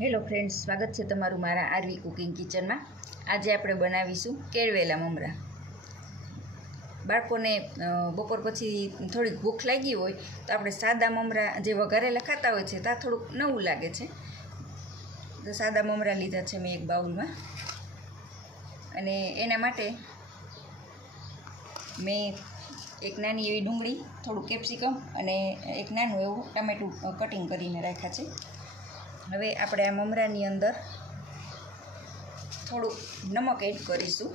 Hello friends, સ્વાગત છે તમારું મારા આરવી કુકિંગ કિચનમાં। આજે આપણે બનાવીશું કેળવેલા મમરા। બાળકોને બપોર પછી થોડીક ભૂખ લાગી હોય તો આપણે સાદા મમરા જે વઘારેલા ખાતા હોય છે ત્યાં થોડુંક નવું લાગે છે, તો સાદા મમરા લીધા છે મેં એક બાઉલમાં। અને એના માટે મેં એક નાની એવી ડુંગળી, થોડું કેપ્સિકમ અને એક નાનું એવું ટામેટું કટિંગ કરીને રાખ્યા છે। હવે આપણે આ મમરાની અંદર થોડું નમક એડ કરીશું।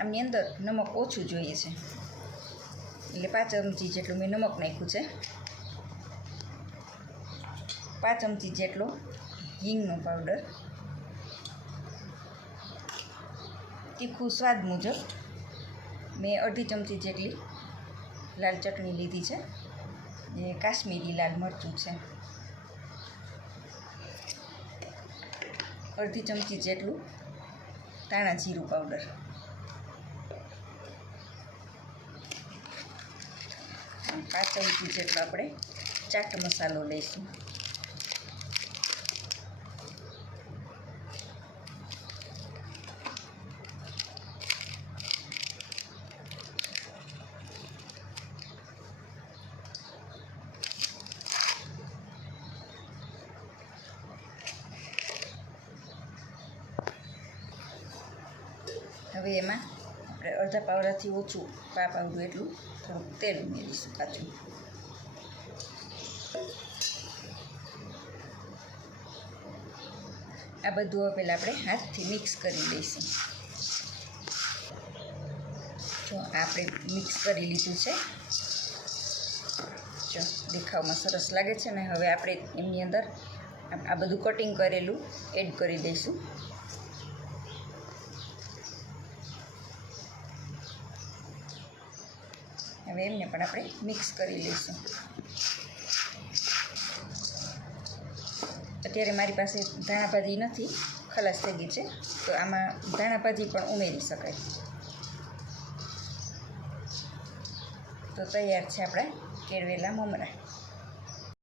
આની અંદર નમક ઓછું જોઈએ છે, એટલે 5 ચમચી જેટલું મેં નમક નાખ્યું છે। 5 ચમચી જેટલો હિંગનો પાવડર, તીખું સ્વાદ મુજબ મેં અડધી ચમચી જેટલી લાલ ચટણી લીધી છે, જે કાશ્મીરી લાલ મરચું છે। અડધી ચમચી જેટલું ધાણા જીરું પાવડર, 5 ચમચી જેટલો આપણે ચાટ મસાલો લઈશું। હવે એમાં આપણે અડધા પાવડાથી ઓછું પા પાવડું એટલું થોડુંક તેલ ઉમેરીશું પાછું। આ બધું હવે પહેલાં આપણે હાથથી મિક્સ કરી લઈશું। જો આપણે મિક્સ કરી લીધું છે, જો દેખાવમાં સરસ લાગે છે ને। હવે આપણે એમની અંદર આ બધું કટિંગ કરેલું એડ કરી દઈશું। હવે એમને પણ આપણે મિક્સ કરી લઈશું। અત્યારે મારી પાસે ધાણાભાજી નથી, ખલાસ થઈ ગઈ છે, તો આમાં ધાણાભાજી પણ ઉમેરી શકાય। તો તૈયાર છે આપણા કેળવેલા મમરા।